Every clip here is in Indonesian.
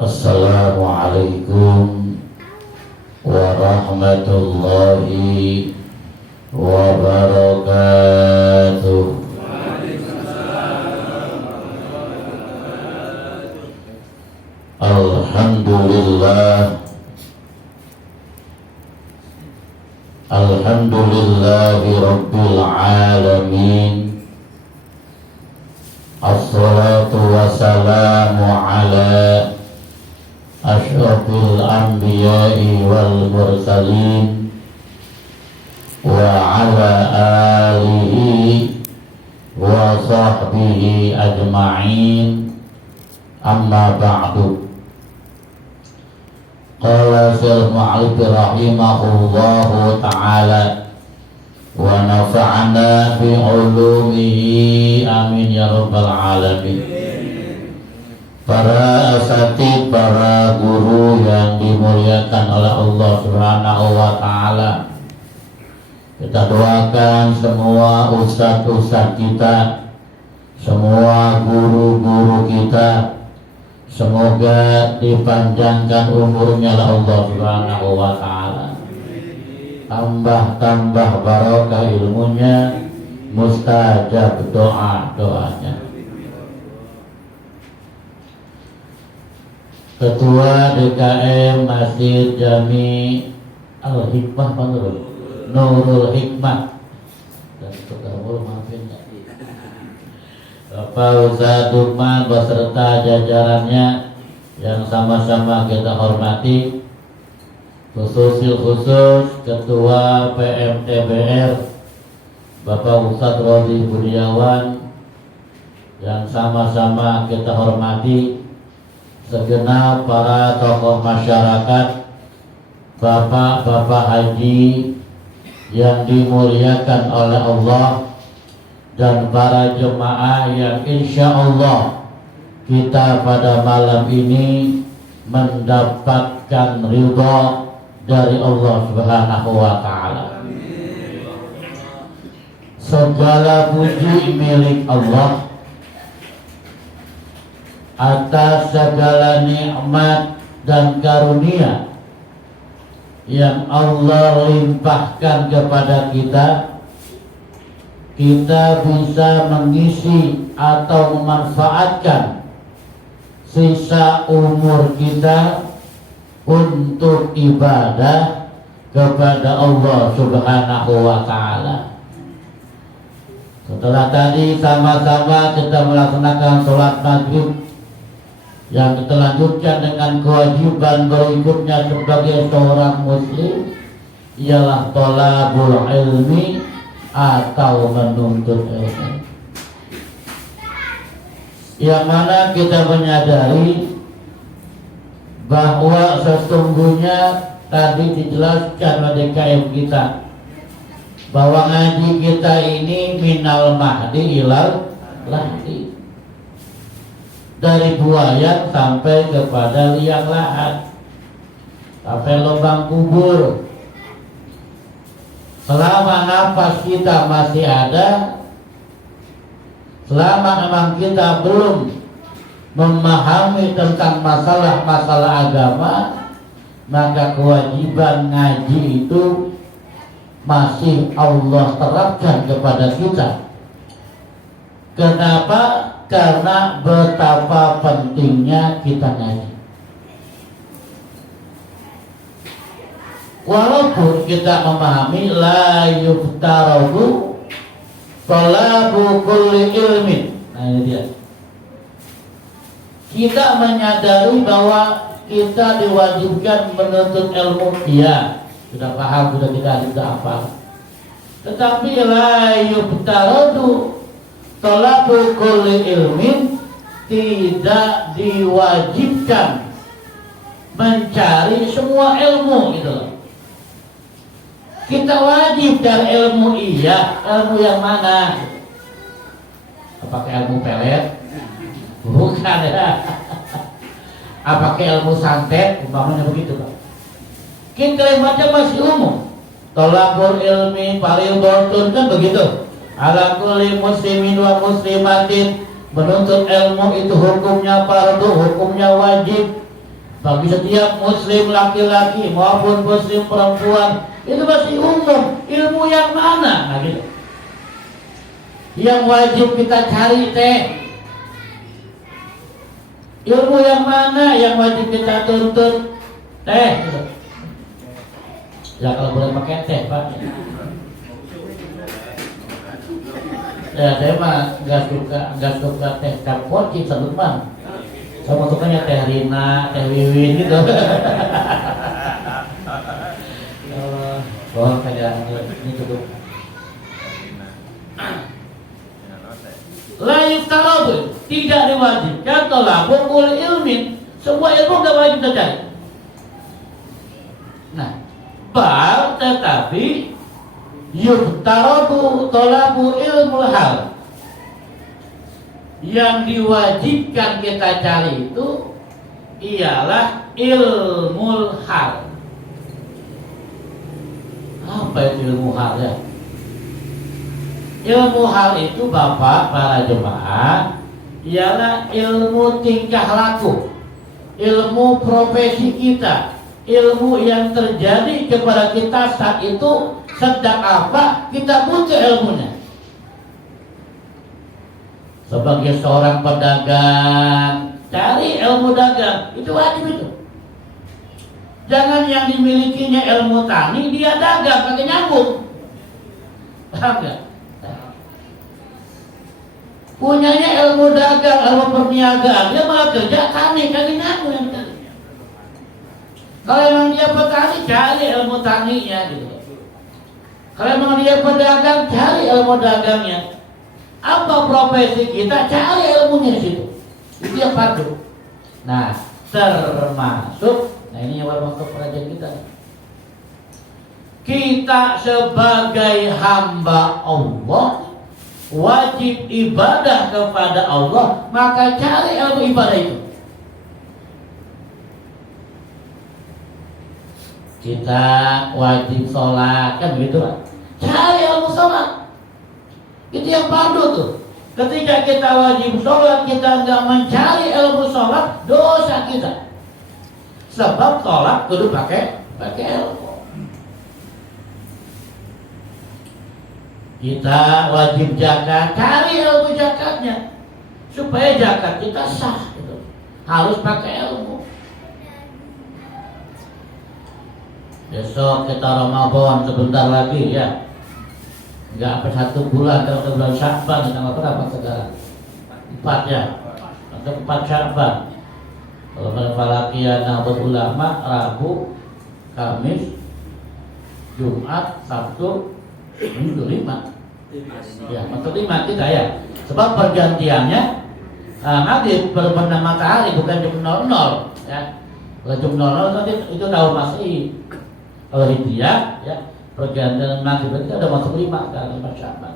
Assalamualaikum warahmatullahi wabarakatuh. Alhamdulillah, alhamdulillahi rabbil alamin. Assalatu wassalamu ala asyrafil anbiya'i wal mursalin wa ala alihi wa sahbihi ajma'in, amma ba'du. Qala Syekh Mu'alib rahimahullahu ta'ala wa nafa'ana bi ulumihi, amin ya rabbal alamin. Para asatid, para guru yang dimuliakan oleh Allah Subhanahu wa ta'ala, kita doakan semua ustadz-ustadz kita, semua guru-guru kita, semoga dipanjangkan umurnya oleh Allah Subhanahu wa ta'ala, tambah barokah ilmunya, mustajab doanya. Ketua DKM Masjid Jami Al-Hikmah Nurul Hikmah, dan Tukabul, maafin ya, Bapak Ustadz Dukman beserta jajarannya yang sama-sama kita hormati, khusus Ketua PMTBR Bapak Ustadz Rodi Budiawan yang sama-sama kita hormati, segenap para tokoh masyarakat, bapak-bapak haji yang dimuliakan oleh Allah, dan para jemaah yang insya Allah kita pada malam ini mendapatkan ridha dari Allah Subhanahu wa ta'ala. Segala puji milik Allah atas segala nikmat dan karunia yang Allah limpahkan kepada kita. Kita bisa mengisi atau memanfaatkan sisa umur kita untuk ibadah kepada Allah Subhanahu wa ta'ala. Setelah tadi sama-sama kita melaksanakan sholat maghrib, yang kita lanjutkan dengan kewajiban berikutnya sebagai seorang muslim, ialah thalabul ilmi atau menuntut ilmu, yang mana kita menyadari bahwa sesungguhnya tadi dijelaskan oleh DKM kita bahwa ngaji kita ini minal mahdi ilal lahdi, dari buaya sampai kepada liang lahat, sampai lubang kubur. Selama nafas kita masih ada, selama memang kita belum memahami tentang masalah-masalah agama, maka kewajiban ngaji itu masih Allah terapkan kepada kita. Kenapa? Karena betapa pentingnya kita ngaji. Walaupun kita memahami la yuftaradu talabu kulli ilmin. Nah ini dia. Kita menyadari bahwa kita diwajibkan menuntut ilmu. Iya, sudah paham, sudah tidak apa. Tetapi la yuftaradu talabu kulli ilmin, tidak diwajibkan mencari semua ilmu gitu loh. Kita wajib cari ilmu, iya, ilmu yang mana? Apakah ilmu pelet? Bukan ya. Apakah ilmu santet? Umpamanya begitu Pak. Kita macam masih umum. Tolabur ilmi paling bortun kan begitu. Ala kulli muslimin wa muslimatin, menuntut ilmu itu hukumnya fardu, hukumnya wajib bagi setiap muslim laki-laki maupun muslim perempuan. Itu masih umum. Ilmu yang mana? Nah, gitu. Yang wajib kita cari teh, ilmu yang mana yang wajib kita tuntut teh gitu. Ya kalau boleh pakai teh Pak. Ya saya mah nggak suka teh campur sih teman. Saya sukanya teh Rina, teh Wiwin gitu. Oh kayak ini cukup. Lain kalau tidak diwajibkan tolabul ul ilmin, semua ilmu nggak wajib tercari. Nah, tetapi yuftarabu tolabu ilmu hal, yang diwajibkan kita cari itu ialah ilmu hal. Apa itu ilmu hal ya? Ilmu hal itu Bapak para jemaah ialah ilmu tingkah laku, ilmu profesi kita, ilmu yang terjadi kepada kita saat itu sedang apa kita butuh ilmunya. Sebagai seorang pedagang, cari ilmu dagang, itu wajib itu. Jangan yang dimilikinya ilmu tani dia dagang pakai nyambung, paham nggak? Punyanya ilmu dagang, ilmu perniagaan, dia malah kerja tani, kagak nyambung yang tadi. Kalau emang dia petani, cari ilmu taninya gitu. Kalau emang dia pedagang, cari ilmu dagangnya. Apa profesi kita, cari ilmunya di situ. Itu yang fardu. Nah, termasuk, nah ini yang masuk perajin kita. Kita sebagai hamba Allah wajib ibadah kepada Allah, maka cari ilmu ibadah itu. Kita wajib sholat, kan begitu kan? Cari ilmu sholat. Itu yang fardu tuh. Ketika kita wajib sholat, kita nggak mencari ilmu sholat, dosa kita. Sebab sholat kudu pakai ilmu. Kita wajib zakat, cari ilmu zakatnya supaya zakat kita sah gitu. Harus pakai ilmu. Besok kita Ramadan sebentar lagi ya. Enggak apa 1 bulan, kalau bulan Sya'ban tanggal berapa sekarang? 4 ya. Atau 4 Sya'ban. Kalau pada falakian Nahdlatul Ulama Rabu, Kamis, Jumat, Sabtu, Minggu 5. Ya, masuk 5 kita ya. Sebab pergantiannya nanti berbenah matahari bukan jam 00 ya. Kalau jam 00 nanti itu tahun Masehi. Kalau Hijriah ya, pergantian nanti berarti udah masuk 5 kan, 5 Sya'ban.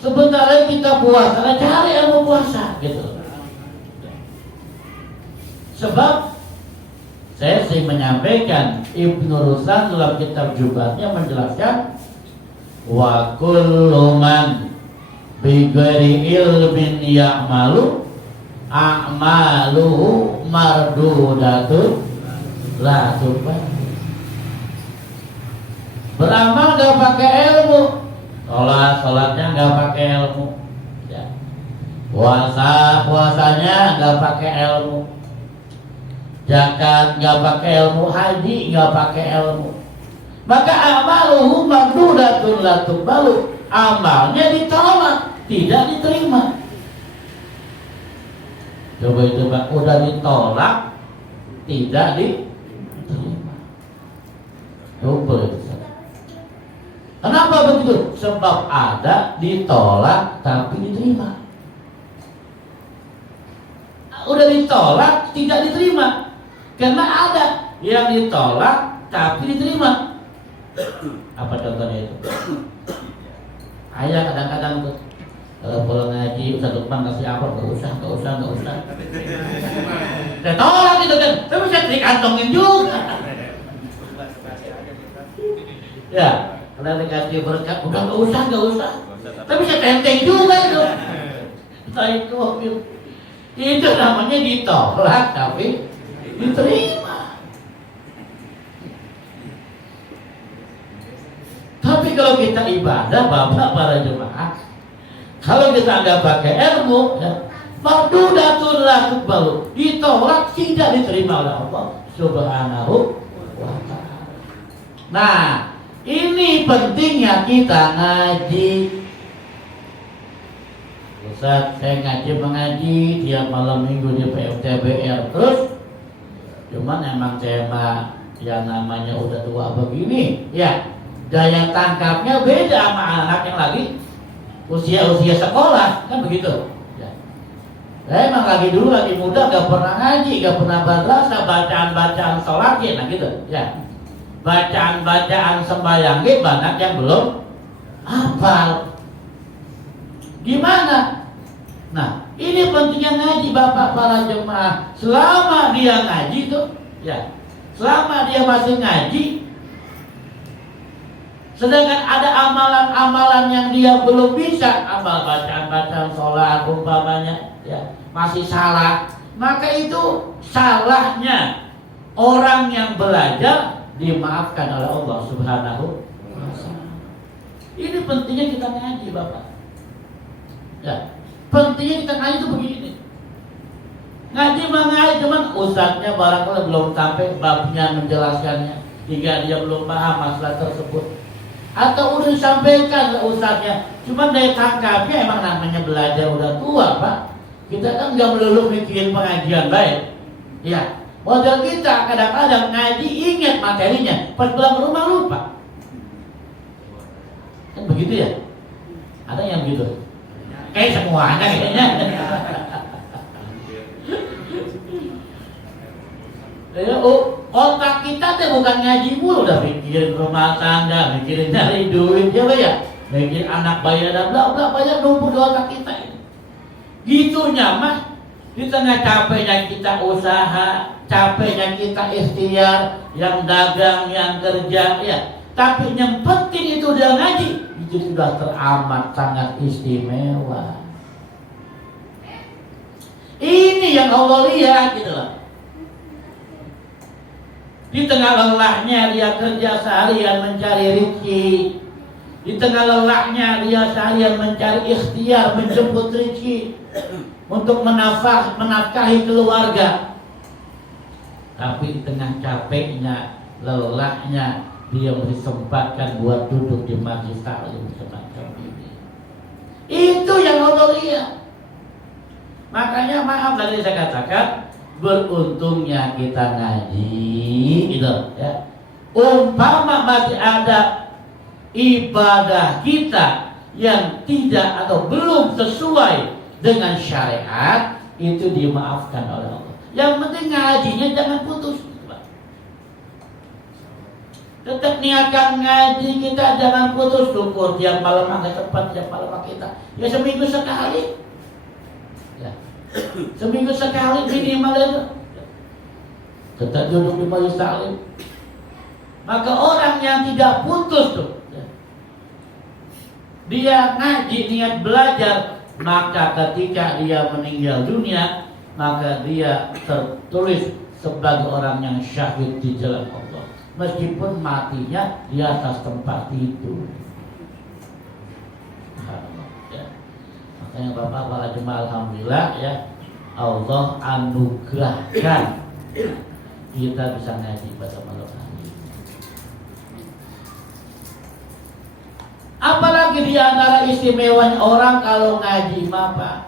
Sebentar lagi kita puasa, cari ilmu puasa gitu. Sebab saya sih menyampaikan Ibnu Rushd dalam kitab Jubatnya menjelaskan wa kullu man bi ghairi ilmin ya'malu a'maluhu mardudatun la tuqbal. Beramal gak pakai ilmu, sholatnya gak pakai ilmu ya. Puasanya gak pakai ilmu, zakat gak pakai ilmu, haji gak pakai ilmu, maka amaluhu mardudatun la tuqbalu. Amalnya ditolak, tidak diterima. Coba udah ditolak, tidak diterima. Coba itu. Kenapa begitu? Sebab ada ditolak tapi diterima. Udah ditolak tidak diterima. Karena ada yang ditolak tapi diterima. Apa contohnya itu? Ayah kadang-kadang tuh kalau pulang ngaji Ustaz Lukman kasih apa? Gak usah. Saya tolak itu kan, tapi saya dikantongin juga. Ya, udah dikasih berkat, udah nggak usah. Tapi saya tenteng juga itu. Naik ke mobil. Itu namanya ditolak tapi diterima. Tapi kalau kita ibadah, Bapak para jemaah, kalau kita nggak pakai ilmu, ya, mardudatun la tuqbalu, ditolak tidak diterima oleh Allah Subhanahu wa ta'ala. Nah, ini pentingnya kita ngaji. Ustaz, saya mengaji tiap malam minggu di PMTBR terus. Cuman emang saya yang namanya udah tua begini, ya daya tangkapnya beda sama anak yang lagi usia sekolah, kan begitu. Ya. Saya emang dulu lagi muda, gak pernah ngaji, gak pernah madrasah, bacaan sholat, nah gitu. Ya. Bacaan sembahyang banyak yang belum hafal. Gimana? Nah, ini pentingnya ngaji, Bapak para jemaah. Selama dia ngaji tuh, ya, selama dia masih ngaji, sedangkan ada amalan-amalan yang dia belum bisa, amal bacaan sholat umpamanya, ya, masih salah, maka itu salahnya orang yang belajar dimaafkan oleh Allah Subhanahu wa ta'ala. Ini pentingnya kita ngaji, Bapak. Ya, pentingnya kita ngaji itu begini. Ngaji cuman ustadznya barangkali belum sampai babnya menjelaskannya, hingga dia belum paham masalah tersebut. Atau udah disampaikan ke ustadznya, cuman daya tangkapnya emang namanya belajar udah tua, Pak. Kita kan nggak melulu mikirin pengajian baik. Ya, modal kita kadang-kadang ngaji ingat materinya, pas pulang rumah lupa. Kan begitu ya? Ada yang begitu? Semuanya kayaknya. Otak kita tuh bukan ngaji mulu, udah mikirin rumah tangga, mikirin cari duit, ya, mikirin anak bayi dan bla bla, banyak numpuk di otak kita ini. Gitunya mah, di tengah capeknya kita usaha, capeknya kita ikhtiar, yang dagang, yang kerja, ya. Tapi yang penting itu dia ngaji, itu sudah teramat sangat istimewa. Ini yang Allah lihat gitu loh. Di tengah lelahnya dia kerja seharian mencari rezeki, di tengah lelahnya dia seharian mencari ikhtiar menjemput rezeki untuk menafkahi keluarga. Tapi di tengah capeknya, lelahnya, dia disempatkan buat duduk di majelis taklim semacam ini. Itu yang Allah lihat. Makanya maaf tadi saya katakan, beruntungnya kita ngaji, gitu ya. Umpama masih ada ibadah kita yang tidak atau belum sesuai dengan syariat, itu dimaafkan oleh Allah. Yang penting ngajinya jangan putus. Tetap niatkan ngaji kita, jangan putus. Syukur tiap malam agak cepat, tiap malam kita. Ya seminggu sekali. Ya. Seminggu sekali minimal itu. Tetap duduk di majelis taklim. Maka orang yang tidak putus tuh, ya, dia ngaji niat belajar, maka ketika dia meninggal dunia, maka dia tertulis sebagai orang yang syahid di jalan Allah. Meskipun matinya di atas tempat itu. Ya. Makanya Bapak para jemaah, alhamdulillah ya, Allah anugerahkan kita bisa ngaji pada malam hari. Apalagi di antara istimewanya orang kalau ngaji, Bapak,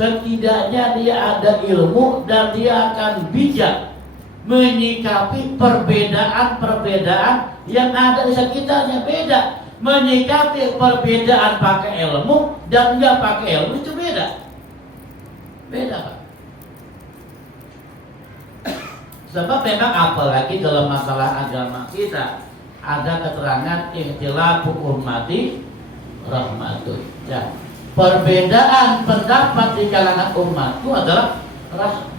setidaknya dia ada ilmu dan dia akan bijak menyikapi perbedaan-perbedaan yang ada di sekitarnya. Beda menyikapi perbedaan pakai ilmu dan enggak pakai ilmu, itu beda, Pak. Sebab memang apalagi dalam masalah agama kita ada keterangan ikhtilafu ummati rahmatun. Ya, perbedaan pendapat di kalangan umatku adalah rahmat.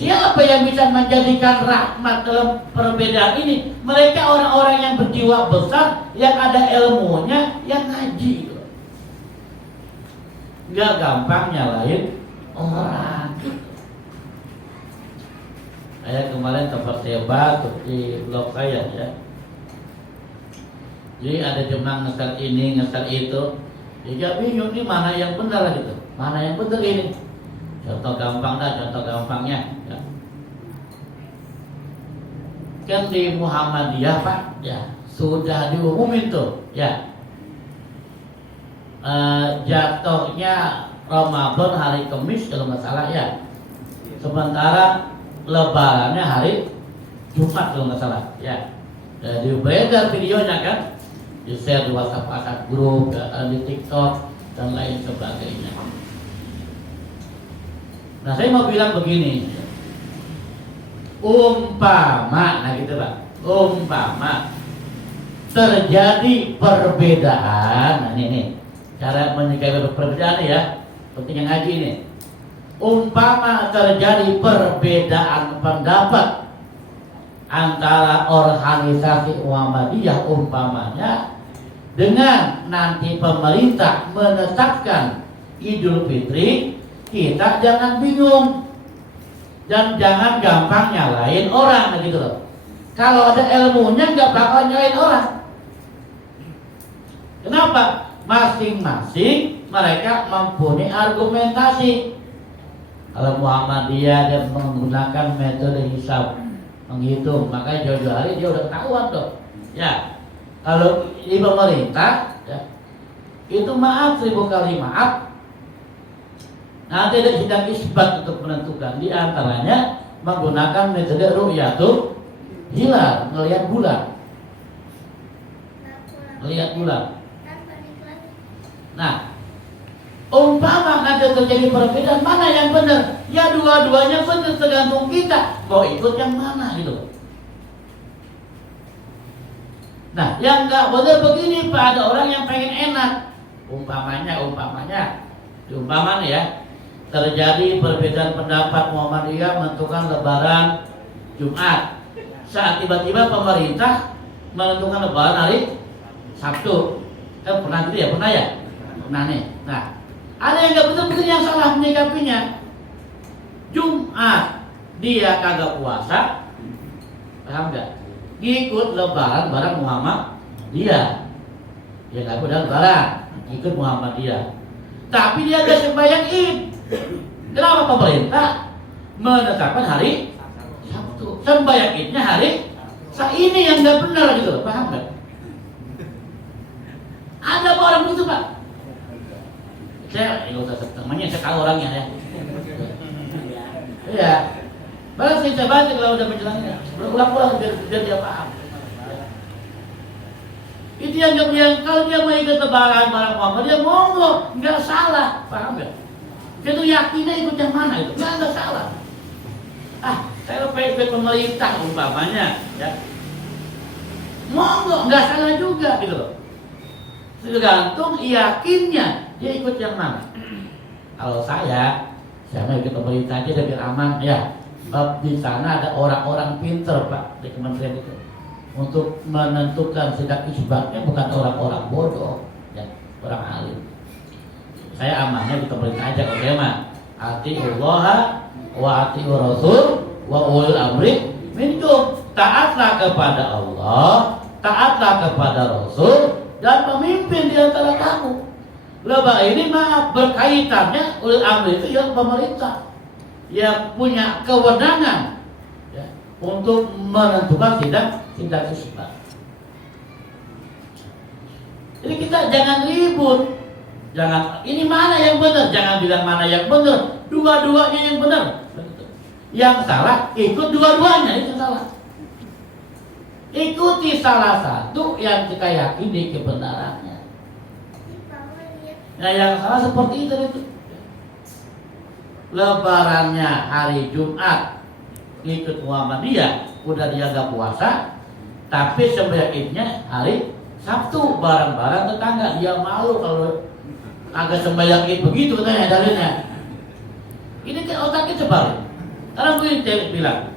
Siapa yang bisa menjadikan rahmat dalam perbedaan ini? Mereka orang-orang yang berjiwa besar, yang ada ilmunya, yang ngaji. Gak gampang nyalain orang. Saya kemarin tempat saya batuk di blog saya ya. Jadi ada jemaah ngeser ini, ngeser itu. Dia bingung nih mana yang benar gitu. Mana yang benar ini? Contoh gampang dah, contoh gampangnya ya. Kan di Muhammadiyah Pak ya, sudah diumumin tuh ya, jatuhnya Ramadan hari Kamis kalau nggak salah ya, sementara lebarannya hari Jumat kalau nggak salah ya. Jadi beredar videonya kan, di share di WhatsApp grup, di TikTok dan lain sebagainya. Nah saya mau bilang begini, umpama, nah gitu Pak, umpama terjadi perbedaan, nah ini cara menyikapi perbedaan ya, penting yang ngaji ini. Umpama terjadi perbedaan pendapat antara organisasi Muhammadiyah umpamanya dengan nanti pemerintah menetapkan Idul Fitri, kita jangan bingung dan jangan gampang nyalain orang gitu loh. Kalau ada ilmunya nggak bakal nyalain orang. Kenapa? Masing-masing mereka mempunyai argumentasi. Kalau Muhammadiyah dia menggunakan metode hisab menghitung, makanya jauh-jauh hari dia udah ketahuan tuh. Ya, kalau di pemerintah ya, itu maaf 1000 kali maaf. Nanti ada sidang isbat untuk menentukan, di antaranya menggunakan metode ru'yatul hilal, melihat bulan. Melihat bulan. Nah, umpama nanti terjadi perbedaan, mana yang benar? Ya dua-duanya benar, tergantung kita mau ikut yang mana gitu. Nah, yang nggak benar begini Pak, ada orang yang pengen enak. Umpamanya ya, terjadi perbedaan pendapat Muhammadiyah menentukan lebaran Jumat. Saat tiba-tiba pemerintah menentukan lebaran hari Sabtu. Kan pernah gitu ya? Pernah ya? Pernah nih. Nah, ada yang nggak betul-betul yang salah menyikapinya. Jumat dia kagak puasa, paham nggak? Ikut lebaran bareng Muhammadiyah. Dia nggak udah lebaran, ikut Muhammadiyah. Tapi dia ada sembahyang Id. Kenapa pemerintah menetapkan hari Sabtu? Sembahyang Idnya hari ini yang nggak benar gitu, paham nggak? Ada orang begitu Pak. Saya nggak usah namanya, saya tahu orangnya ya. Iya. Balas saya baca kalau udah menjelaskan, berulang-ulang biar dia paham. Itu yang kalau dia mau ikut lebaran bareng Muhammad, dia monggo, nggak salah, paham nggak? Dia tuh yakinnya ikut yang mana itu, nggak salah. Saya lebih ikut pemerintah umpamanya, ya. Monggo, nggak salah juga gitu loh. Tergantung yakinnya dia ikut yang mana. Kalau saya mau ikut pemerintah aja biar aman ya. Di sana ada orang-orang pinter Pak di kementerian itu untuk menentukan sidang isbatnya, bukan orang-orang bodoh ya, orang alim. Saya amannya di pemerintah aja kalau saya mah. Atiullah wa atiur rasul wa ulil amri minkum. Taatlah kepada Allah, taatlah kepada Rasul dan pemimpin di antara kamu. Lebah ini maaf berkaitannya ulil amri itu yang pemerintah yang punya kewenangan ya, untuk menentukan sidang isbat. Jadi kita jangan ribut, jangan ini mana yang benar, jangan bilang mana yang benar, dua-duanya yang benar. Yang salah ikut dua-duanya, itu salah. Ikuti salah satu yang kita yakini kebenarannya. Nah yang salah seperti itu. Lebarannya hari Jumat ikut Muhammadiyah, udah dia gak puasa, tapi sembahyang Idnya hari Sabtu bareng-bareng tetangga. Dia malu kalau agak sembahyang Id begitu katanya dalilnya. Ini kan otaknya sebalik. Karena begitu bilang,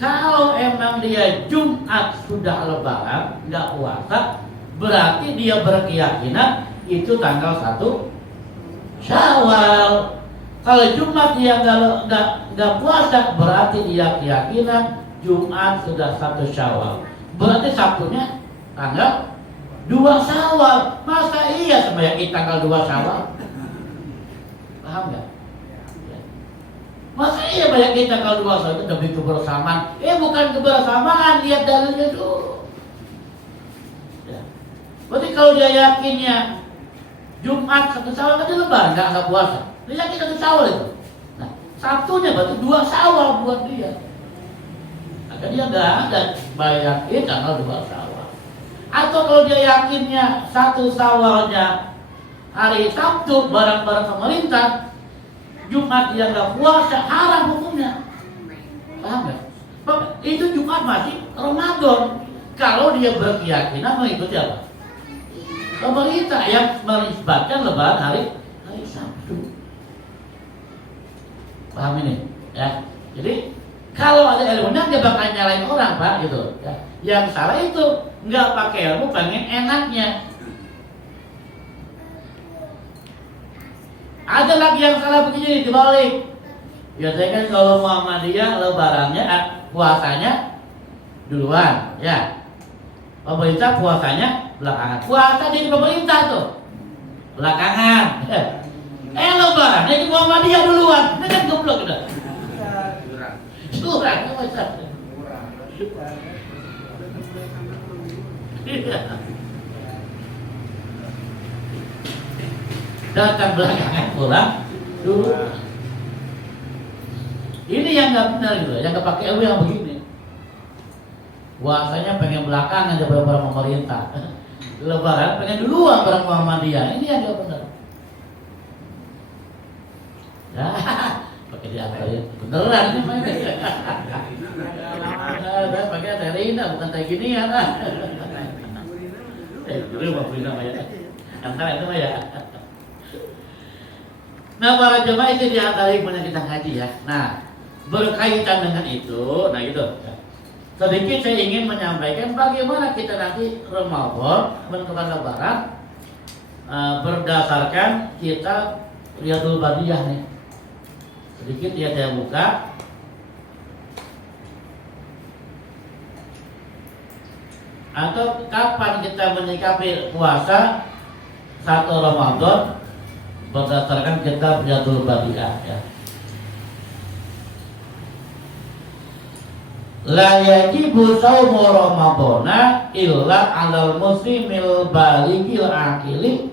kalau emang dia Jumat sudah lebaran, nggak puasa, berarti dia berkeyakinan itu tanggal 1 Syawal. Kalau Jumat dia nggak puasa, berarti dia keyakinan Jumat sudah 1 Syawal. Berarti Sabtunya tanggal 2 Syawal. Masa iya sembahyang tanggal 2 Syawal? Paham nggak? Masa iya banyak kita tanggal 2 Syawal itu demi kebersamaan? Bukan kebersamaan, lihat dalilnya dulu. Ya. Berarti kalau dia yakinnya Jumat 1 Syawal kan dia lebaran, nggak puasa. Dia yakin 1 Syawal itu. Nah, Sabtunya berarti 2 Syawal buat dia. Maka dia nggak ada yakin tanggal 2 Syawal. Atau kalau dia yakinnya 1 Syawalnya hari Sabtu bareng-bareng pemerintah, Jumat dia nggak puasa, haram hukumnya. Paham nggak? Itu Jumat masih Ramadan. Kalau dia berkeyakinan mengikuti apa? Pemerintah yang menisbatkan lebaran hari Sabtu. Paham ini? Ya. Jadi kalau ada ilmunya dia bakal nyalain orang, Pak, gitu. Ya. Yang salah itu nggak pakai ilmu, pengen enaknya. Ada lagi yang salah begini, dibalik. Biasanya kan kalau Muhammadiyah lebarannya, puasanya duluan, ya. Pemerintah puasanya belakangan. Puasa di pemerintah tuh belakangan. Lebarannya di Muhammadiyah duluan. Ini kan goblok gitu. Curang, macam. Datang belakangan, pulang dulu. Ini yang nggak benar gitu, yang nggak pakai ilmu yang begini. Puasanya pengen belakangan daripada barang pemerintah. Lebaran pengen duluan barang Muhammadiyah. Ini yang nggak benar. Ya, pakai diantarin beneran ini mainnya. Pakai Terina bukan kayak gini ya. Dulu mau beli namanya. Antara itu mah ya. Nah, para jemaah itu diantara yang kita ngaji ya. Nah, berkaitan dengan itu, nah gitu. Sedikit saya ingin menyampaikan bagaimana kita nanti Ramadan menentukan lebaran berdasarkan kita Riyadul Badiyah nih. Sedikit ya saya buka. Atau kapan kita menyikapi puasa 1 Ramadan berdasarkan kitab Riyadul Badiyah ya. La yajibu shaumu Ramadana illa 'alal muslimil baligil aqili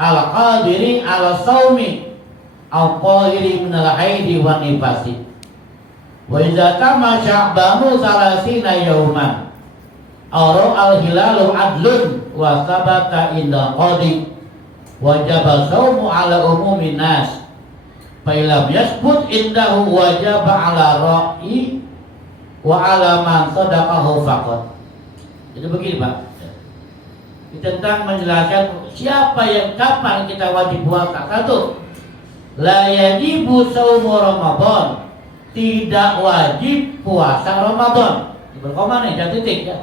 al qadiri ala shaumi aw qahiri minal haidi wan nifasi. Wa idza tama sya'banu 30 yauman aw al hilalu adlun wa sabata inda qadi wajaba shaumu ala umumin nas fa illam yasbut indahu wajaba ala ra'i wa ala man sadaqahu faqat. Jadi begini Pak, tentang menjelaskan siapa yang kapan kita wajib puasa. Satu, la yajibu shaumu Ramadan, tidak wajib puasa Ramadan. Berkoma nih, jangan titik ya.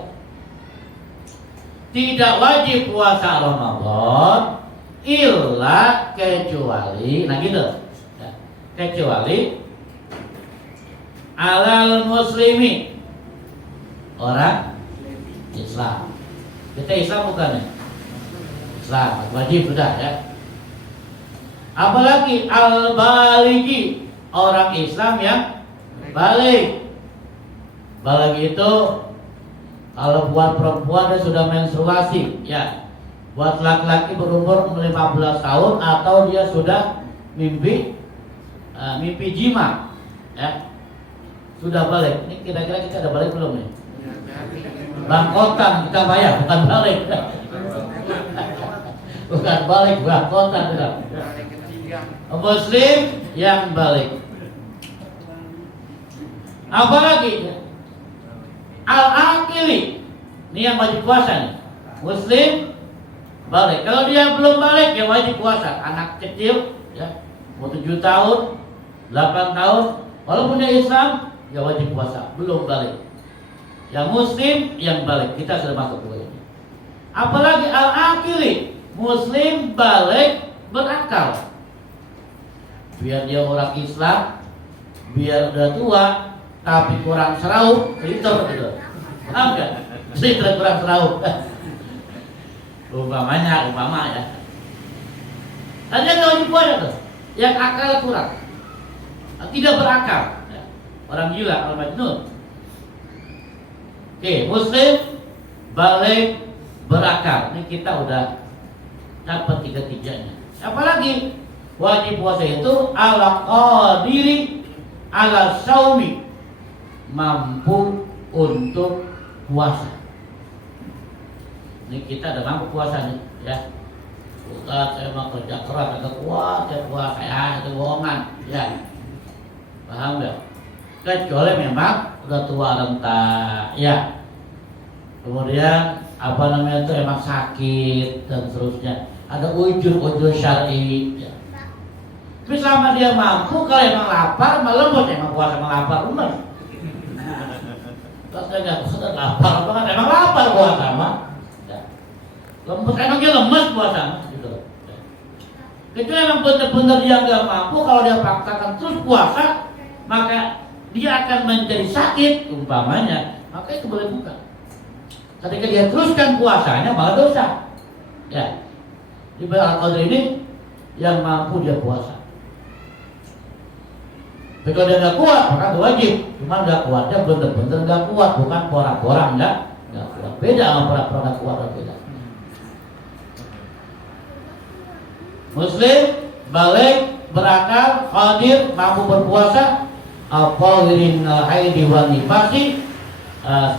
Tidak wajib puasa Ramadan illa kecuali, nah gitu ya, kecuali alal muslimi, orang Islam. Kita Islam bukan ya? Islam wajib sudah ya. Apalagi al baligi, orang Islam yang balik. Balik itu kalau buat perempuan dia sudah menstruasi ya. Buat laki-laki berumur 15 tahun atau dia sudah mimpi jima ya. Sudah balik. Ini kira-kira kita ada balik belum nih? Bangkotan kita bayar, bukan balik. Bukan balik, bangkotan sudah. Muslim yang balik. Apalagi al-aqili, ini yang wajib puasa nih. Muslim balik. Kalau dia belum balik, ya wajib puasa. Anak kecil, ya, mau 7 tahun, 8 tahun, Walaupun dia Islam, dia wajib puasa, belum balik. Yang Muslim yang balik, kita sudah masuk dua ini. Apalagi al-akili, Muslim balik berakal. Biar dia orang Islam, biar udah tua, tapi kurang serau, liter gitu. Paham gak? Liter kurang serau. Umpama ya. Tadi ada wajib puasa tuh, yang akal kurang, tidak berakal, ya. Orang gila, al-majnun. Oke, Muslim balik berakal. Ini kita udah dapat tiga-tiganya. Apalagi wajib puasa itu ala qadiri ala saumi, mampu untuk puasa. Ini kita udah mampu puasa nih, ya. Bukan saya mau kerja keras agak kuat, saya puasa ya, itu bohongan, ya. Paham gak? Kecuali memang udah tua renta, ya. Kemudian apa namanya itu emang sakit dan seterusnya. Ada ujur syar'i, ya. Tapi selama dia mampu, kalau emang lapar, malah lembut emang puasa emang lapar, bener. Kalau saya nggak puasa lapar banget, emang lapar puasa mah. Ya. Lembut emang dia lemes puasa, gitu. Ya. Kecuali emang benar-benar dia nggak mampu, kalau dia paksakan terus puasa, maka dia akan menjadi sakit, umpamanya, maka itu boleh buka. Ketika dia teruskan puasanya, malah dosa. Ya. Di Al-Qadr ini yang mampu dia puasa. Tapi kalau dia nggak kuat, maka itu wajib. Cuma nggak kuatnya bener-bener nggak kuat, bukan porak-porak nggak kuat. Beda sama porak-porak nggak kuat, beda. Muslim balik berakal, qadir, mampu berpuasa, al-qahirin haidi wa nifasi,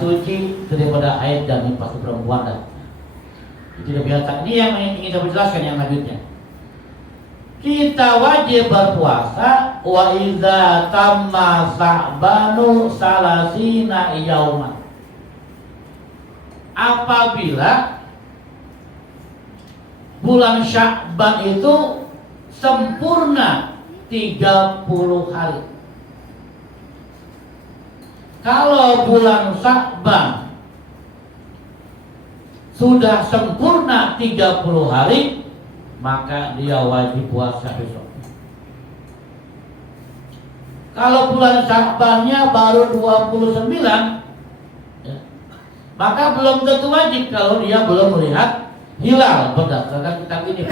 suci daripada haid dan nifas perempuan dan itu sudah biasa. Ini yang ingin saya jelaskan yang lanjutnya. Kita wajib berpuasa wa idza tamma sa'banu salasina yauman. Apabila bulan Sya'ban itu sempurna 30 hari. Kalau bulan Sya'ban sudah sempurna 30 hari, maka dia wajib puasa besok. Kalau bulan Sya'bannya baru 29, ya, maka belum tentu wajib kalau dia belum melihat hilal berdasarkan kitab ini.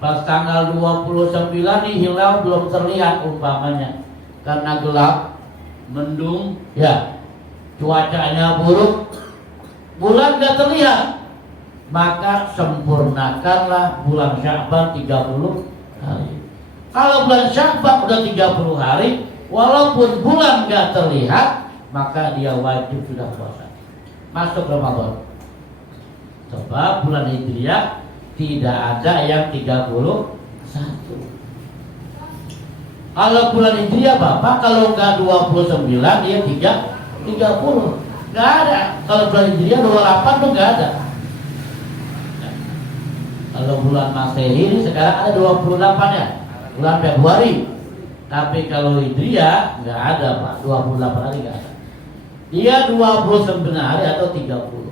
Pas tanggal 29 nih hilal belum terlihat umpamanya karena gelap, mendung, ya, cuacanya buruk, bulan gak terlihat, maka sempurnakanlah bulan Sya'ban 30 hari. Kalau bulan Sya'ban udah 30 hari, walaupun bulan gak terlihat, maka dia wajib sudah puasa. Masuk Ramadan. Sebab bulan Hijriah tidak ada yang 31. Kalau bulan Hijriah Bapak, kalau nggak 29 dia 30. Nggak ada. Kalau bulan Hijriah 28 tuh nggak ada. Kalau bulan Masehi ini sekarang ada 28 ya, bulan Februari. Tapi kalau Hijriah nggak ada Pak, 28 hari nggak ada. Dia 29 hari atau 30.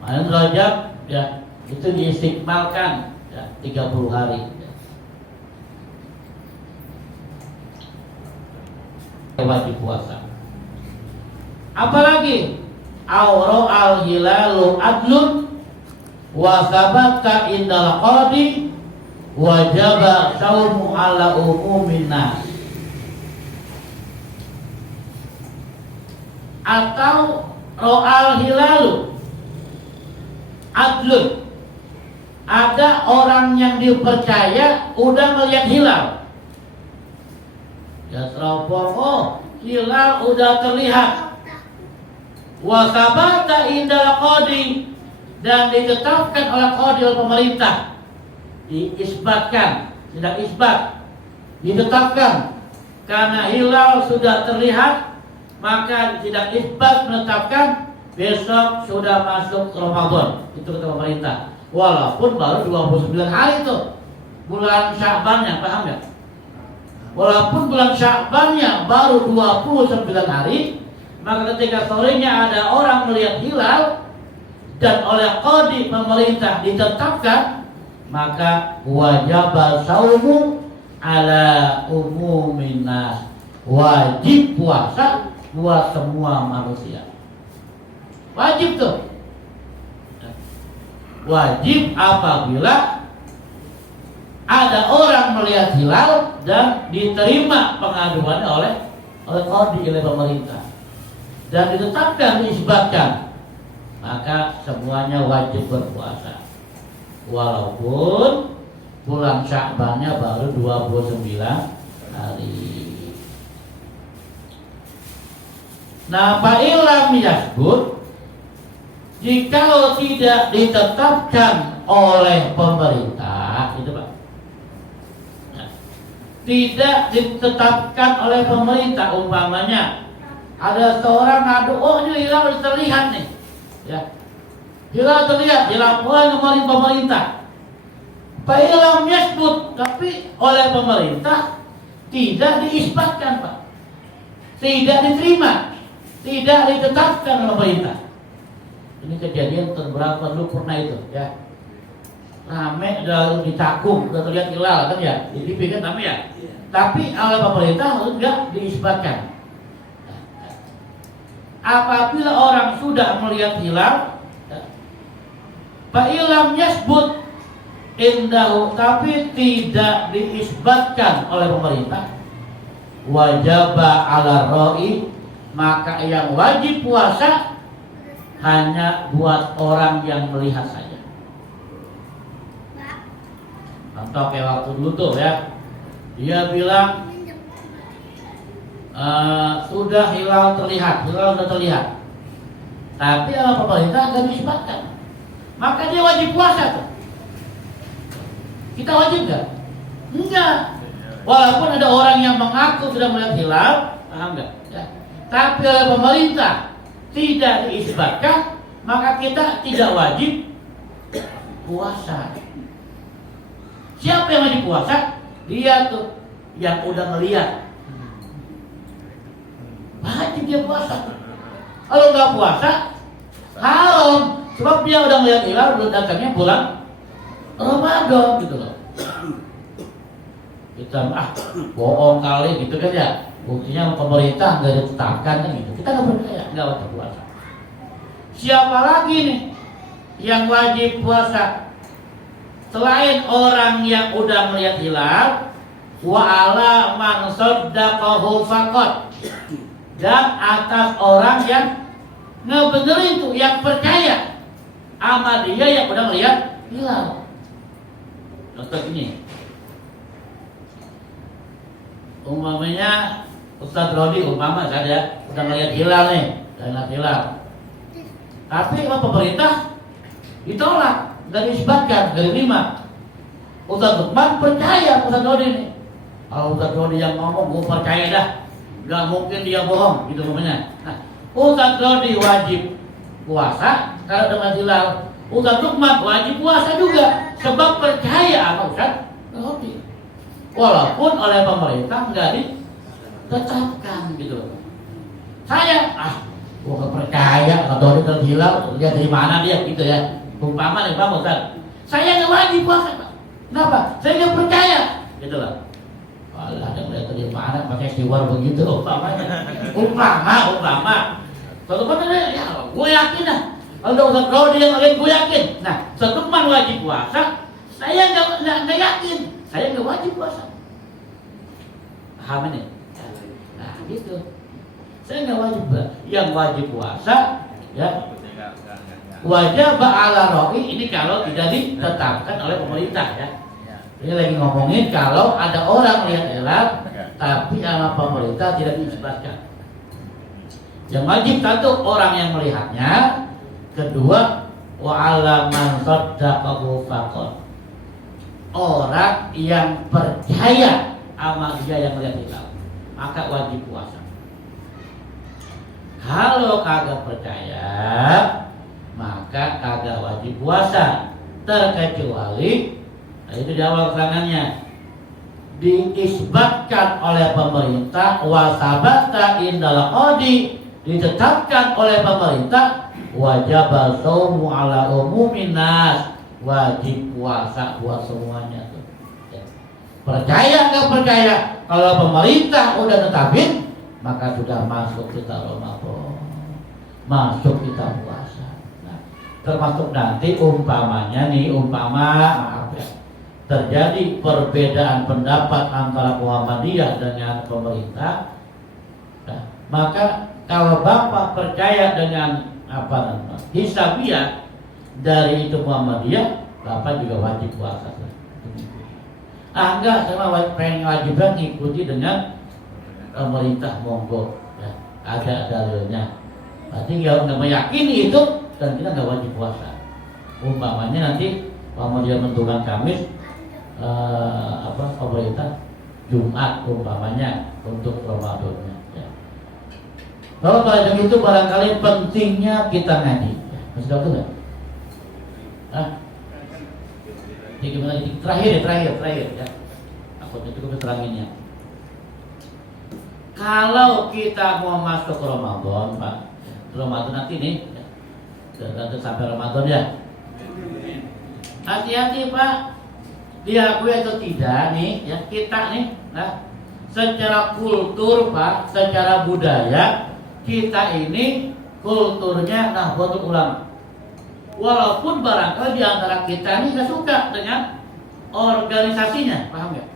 Malam Rajab ya itu diistiqmalkan ya, 30 hari. Wajib puasa. Apalagi auro al hilalu adlun wa sabata indal qadi wajaba saumu ala umumin nas. Atau ro'al hilalu adlun, ada orang yang dipercaya udah melihat hilal, ya teropong, oh hilal udah terlihat, wasabata indal qadi, dan ditetapkan oleh qadi, oleh pemerintah, diisbatkan, tidak isbat, ditetapkan karena hilal sudah terlihat, maka tidak isbat menetapkan besok sudah masuk Ramadan. Itu kata pemerintah. Walaupun baru 29 hari itu. bulan Sya'bannya, paham nggak? Walaupun bulan Sya'bannya baru 29 hari, maka ketika sorenya ada orang melihat hilal dan oleh qadi pemerintah ditetapkan, maka wajib saumu ala umumin nas, wajib puasa buat semua manusia. Wajib tuh. Wajib apabila ada orang melihat hilal dan diterima pengaduannya oleh qadi, oleh pemerintah, dan ditetapkan, diisbatkan, maka semuanya wajib berpuasa. Walaupun bulan Sya'bannya baru 29 hari. Nah, fa'ilam yasbut, jikalau tidak ditetapkan oleh pemerintah, itu Pak. Nah, tidak ditetapkan oleh pemerintah, umpamanya ada seorang ngadu, oh ini hilal terlihat nih, ya, hilal terlihat, dilaporkan oleh pemerintah. Fa'ilam yasbut, tapi oleh pemerintah tidak diisbatkan Pak, tidak diterima, tidak ditetapkan oleh pemerintah. Ini kejadian terberapa dulu pernah itu, ya. Rame udah di Cakung, udah terlihat hilal kan ya, di TV kan rame ya. Tapi oleh pemerintah tidak diisbatkan. Apabila orang sudah melihat hilal, fa'ilam yasbut indahu, tapi tidak diisbatkan oleh pemerintah, wajaba ala ra'i, maka yang wajib puasa hanya buat orang yang melihat saja. Contoh kayak waktu dulu tuh ya, dia bilang sudah hilal terlihat, hilal sudah terlihat, tapi oleh pemerintah nggak diisbatkan, maka dia wajib puasa tuh. Kita wajib nggak? Enggak. Walaupun ada orang yang mengaku sudah melihat hilal, paham nggak? Ya. Tapi oleh pemerintah tidak diisbatkan, maka kita tidak wajib puasa. Siapa yang wajib puasa? Dia tuh yang udah melihat, wajib dia puasa. Kalau nggak puasa, haram, sebab dia udah melihat hilal, belum datangnya bulan Ramadan gitu loh. Kita bohong kali gitu kan ya. Buktinya pemerintah nggak ditetapkan kan gitu. Kita nggak percaya, nggak wajib puasa. Siapa lagi nih yang wajib puasa selain orang yang udah melihat hilal? Wa ala man saddaqahu faqat, dan atas orang yang ngebenerin tuh, yang percaya sama dia yang udah melihat hilal. Contoh ini, umpamanya Ustadz Rodi umpama saya udah ngeliat hilal nih, udah ngeliat hilal, tapi kalau pemerintah ditolak, nggak diisbatkan, nggak diterima. Ustadz Lukman percaya Ustadz Rodi nih, kalau Ustadz Rodi yang ngomong gue percaya dah, nggak mungkin dia bohong gitu umpamanya. Nah, Ustadz Rodi wajib puasa kalau dengan hilal, Ustadz Lukman wajib puasa juga, sebab percaya sama Ustadz Rodi, walaupun oleh pemerintah nggak ditetapkan gitu. Saya gua nggak percaya kalau dia terhilang, dia dari mana dia gitu ya. Umpama nih Bang Ustaz, saya nggak wajib puasa Pak. Kenapa? Saya nggak percaya gitu loh. Walah, ada melihat dari mana pakai siwar begitu umpama. Kalau mana ya, gue yakin dah. Kalau Ustaz Rodi yang lain gue yakin. Nah, satu man wajib puasa, saya nggak yakin. Saya nggak wajib puasa. Paham ini? Nah, gitu. Saya nggak wajib. Yang wajib puasa, ya, wajib ala ra'i, ini kalau tidak ditetapkan oleh pemerintah ya. Ini lagi ngomongin kalau ada orang lihat hilal, tapi sama pemerintah tidak diisbatkan. Yang wajib satu orang yang melihatnya, kedua wa ala man saddaqahu faqat, orang yang percaya sama dia yang melihat hilal, maka wajib puasa. Kalau kagak percaya, maka kagak wajib puasa, terkecuali Nah, itu di awal keterangannya. Diisbatkan oleh pemerintah wasabata indal qadi, ditetapkan oleh pemerintah wajib shaumu ala umumin nas, wajib puasa buat semuanya tuh. Ya. Percaya nggak percaya, kalau pemerintah udah tetapin maka sudah masuk kita Ramadan, masuk kita puasa. Nah, termasuk nanti umpamanya nih, maaf ya, terjadi perbedaan pendapat antara Muhammadiyah dengan pemerintah, nah, maka kalau Bapak percaya dengan Hisabiyah dari itu Muhammadiyah, Bapak juga wajib puasa. Enggak, saya pengen wajibnya ikuti dengan pemerintah, monggo ya, ada dalilnya. Berarti kalau nggak meyakini itu, dan kita nggak wajib puasa. Umpamanya nanti Muhammadiyah menentukan Kamis, pemerintah Jumat umpamanya untuk Ramadannya. Ya. Kalau pada itu barangkali pentingnya kita ngaji. Ya, masih tahu nggak? Terakhir ya. Aku cukup teranginnya. Kalau kita mau masuk ke Ramadan, Pak, Ramadan nanti nih, ya, sampai Ramadan ya. Hati-hati Pak, diakui atau tidak nih, ya kita nih, nah, secara kultur Pak, secara budaya kita ini kulturnya Nahdlatul Ulama. Walaupun barangkali di antara kita ini nggak suka dengan organisasinya, paham nggak?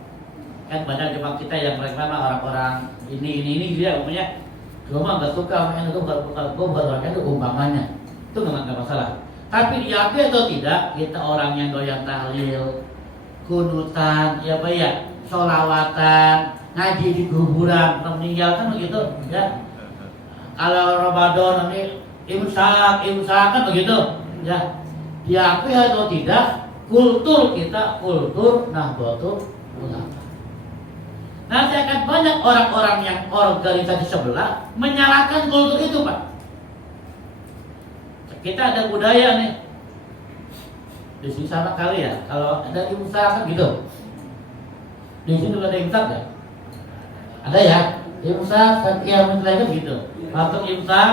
Kan banyak jemaah kita yang mereka orang-orang ini dia umumnya cuma nggak suka main itu bukan itu umpamanya itu nggak masalah. Tapi diakui atau tidak, kita orang yang doyan tahlil, kunutan, ya Pak ya, sholawatan, ngaji di kuburan, meninggal kan begitu ya. Kalau Ramadan nanti imsak kan begitu ya. Diakui atau tidak, kultur kita kultur Nahdlatul Ulama. Nanti akan banyak orang-orang yang organisasi sebelah menyalahkan kultur itu Pak. Kita ada budaya nih di sini sama kali ya. Kalau ada imsak kan gitu. Di sini ada imsak ya? Ada ya? Imsak yang menjelaskan gitu. Waktu imsak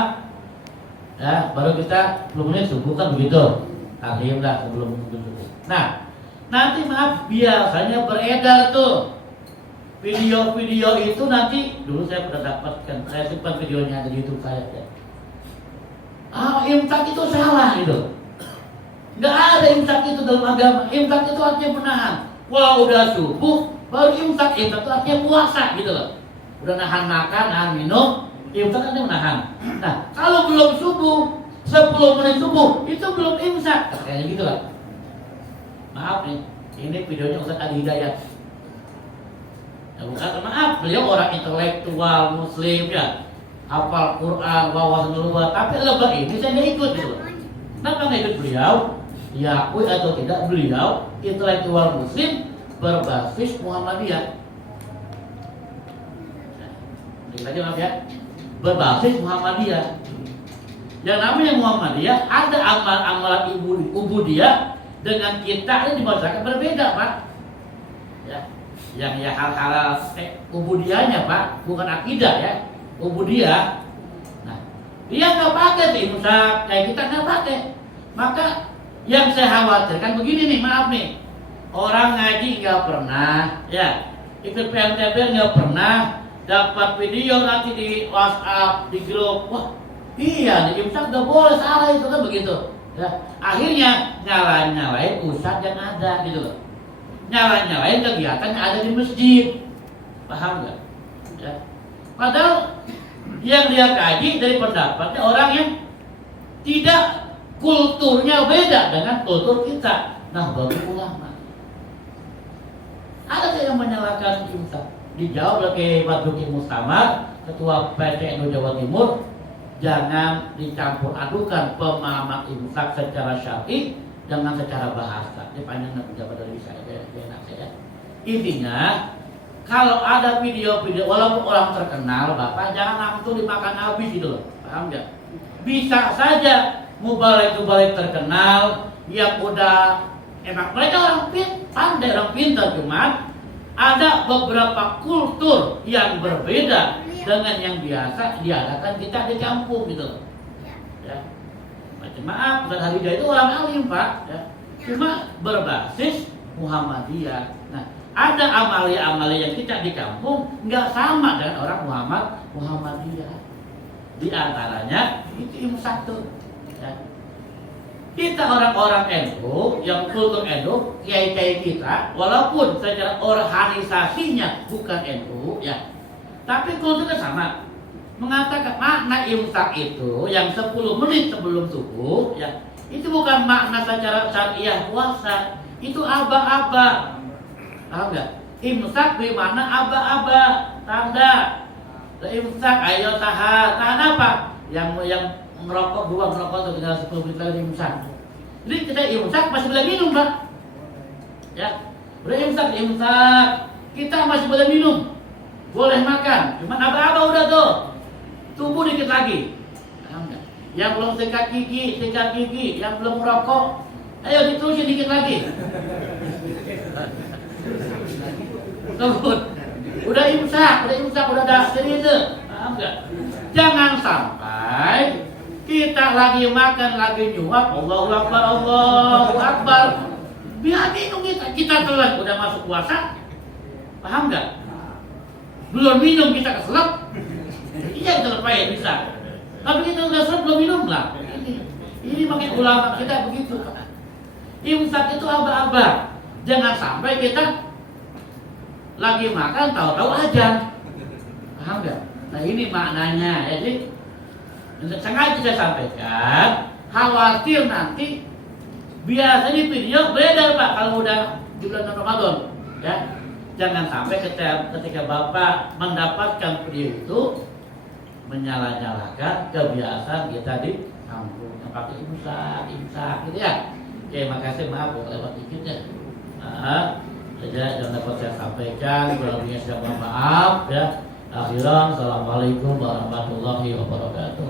ya, baru kita 10 menit subuh kan begitu. Tahlil lah sebelum subuh. Nah, nanti maaf biasanya beredar tuh video-video itu nanti. Dulu saya pernah dapatkan, saya simpan videonya ada di YouTube saya ya. Imsak itu salah gitu. Nggak ada imsak itu dalam agama. Imsak itu artinya menahan. Wah udah subuh baru imsak. Imsak itu artinya puasa gitu loh. Udah nahan makan, nahan minum, imsak artinya menahan. Nah kalau belum subuh, 10 menit subuh itu belum imsak. Kayaknya gitu lah. Maaf nih, ini videonya Ustaz Adi Hidayat. Ya, bukan maaf, beliau orang intelektual Muslim ya, hafal Quran, wawasan luas. Tapi lebah ini saya nggak ikut gitu. Kenapa nggak ikut beliau? Diakui atau tidak, beliau intelektual Muslim berbasis Muhammadiyah. Sedikit lagi maaf ya, berbasis Muhammadiyah. Yang namanya Muhammadiyah ada amalan-amalan ubudiyah dengan kita ini di masyarakat berbeda Pak. Ya, yang ya hal-hal ubudiyahnya Pak, bukan akidah ya. Ubudiyah. Nah, dia nggak pakai imsak, kayak kita nggak pakai. Maka yang saya khawatirkan begini nih, maaf nih, orang ngaji nggak pernah, ya ikut PMTB nggak pernah, dapat video nanti di WhatsApp, di grup, wah iya nih imsak nggak boleh, salah itu kan begitu. Ya, akhirnya nyalain ustadz yang ada gitu loh, nyalain kegiatan yang ada di masjid, paham nggak? Ya. Padahal yang dia kaji dari pendapatnya orang yang tidak kulturnya beda dengan kultur kita. Nah, baru ulama. Ada yang menyalahkan imsak? Dijawab oleh Pak Duki Mustamar, Ketua PTNU Jawa Timur, jangan dicampur adukan pemahaman imsak secara syar'i dengan secara bahasa. Ini panjang pendapat dari saya, enak saya. Intinya, kalau ada video-video walaupun orang terkenal, Bapak jangan langsung dimakan habis gitu loh. Paham nggak? Bisa saja mubalik terkenal yang udah Emang mereka orang pandai, orang pintar, cuma ada beberapa kultur yang berbeda dengan yang biasa diadakan kita di kampung gitu. Ya. Macam maaf, Ustaz Harida itu orang alim Pak, ya. Cuma berbasis Muhammadiyah. Nah, ada amalia-amalia yang kita di kampung nggak sama dengan orang Muhammadiyah. Di antaranya itu imsak tuh. Ya. Kita orang-orang NU yang kultur NU, kiai-kiai kita, walaupun secara organisasinya bukan NU, ya, tapi kulturnya sama. Mengatakan makna imsak itu yang 10 menit sebelum subuh, ya, itu bukan makna secara syariah puasa, itu aba-aba. Paham nggak? Imsak bermakna aba-aba, tanda. Imsak ayo tahan apa? Yang merokok, buang merokok atau tinggal 10 menit lagi imsak. Jadi kita imsak masih boleh minum, Pak. Ya, boleh imsak. Kita masih boleh minum, boleh makan. Cuma aba-aba udah tuh. Tubuh dikit lagi. Yang belum sikat gigi, yang belum merokok, ayo diterusin dikit lagi. Udah imsak, udah ada serius. Paham nggak? Jangan sampai kita lagi makan, lagi nyuap, Allahu Akbar. Biar minum kita telat, udah masuk puasa. Paham nggak? Belum minum kita keselak. Iya kita lepain bisa. Tapi kita udah selesai belum minum lah. Ini makanya ulama kita begitu. Imsak itu aba-aba. Jangan sampai kita lagi makan tahu-tahu azan. Paham nggak? Nah ini maknanya. Jadi sengaja saya sampaikan. Khawatir nanti biasanya video beredar Pak kalau udah di bulan Ramadan. Ya, jangan sampai ketika Bapak mendapatkan video itu menyala-nyalakan kebiasaan kita di kampung yang pakai imsak gitu ya. Oke, makasih, maaf kalau lewat dikit ya. Saja yang dapat saya sampaikan, kurang saya mohon maaf ya. Akhiran, assalamualaikum warahmatullahi wabarakatuh.